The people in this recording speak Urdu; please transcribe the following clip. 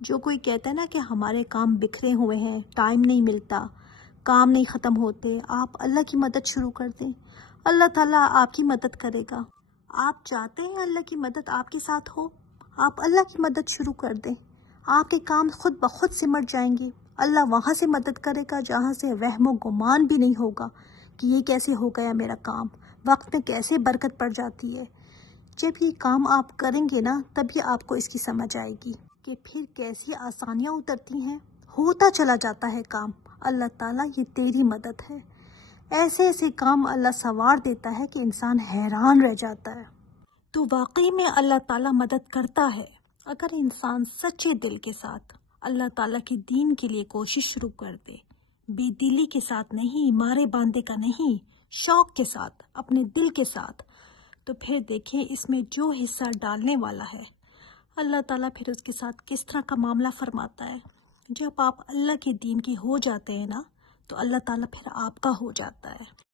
جو کوئی کہتا ہے نا کہ ہمارے کام بکھرے ہوئے ہیں، ٹائم نہیں ملتا، کام نہیں ختم ہوتے، آپ اللہ کی مدد شروع کر دیں، اللہ تعالیٰ آپ کی مدد کرے گا۔ آپ چاہتے ہیں اللہ کی مدد آپ کے ساتھ ہو، آپ اللہ کی مدد شروع کر دیں، آپ کے کام خود بخود سمٹ جائیں گے۔ اللہ وہاں سے مدد کرے گا جہاں سے وہم و گمان بھی نہیں ہوگا کہ یہ کیسے ہو گیا میرا کام، وقت میں کیسے برکت پڑ جاتی ہے۔ جب یہ کام آپ کریں گے نا تبھی آپ کو اس کی سمجھ آئے گی کہ پھر کیسی آسانیاں اترتی ہیں، ہوتا چلا جاتا ہے کام۔ اللہ تعالیٰ یہ تیری مدد ہے۔ ایسے ایسے کام اللہ سنوار دیتا ہے کہ انسان حیران رہ جاتا ہے۔ تو واقعی میں اللہ تعالیٰ مدد کرتا ہے اگر انسان سچے دل کے ساتھ اللہ تعالیٰ کے دین کے لیے کوشش شروع کر دے، بے دلی کے ساتھ نہیں، مارے باندھے کا نہیں، شوق کے ساتھ، اپنے دل کے ساتھ۔ تو پھر دیکھیں اس میں جو حصہ ڈالنے والا ہے اللہ تعالیٰ پھر اس کے ساتھ کس طرح کا معاملہ فرماتا ہے۔ جب آپ اللہ کے دین کے ہو جاتے ہیں نا تو اللہ تعالیٰ پھر آپ کا ہو جاتا ہے۔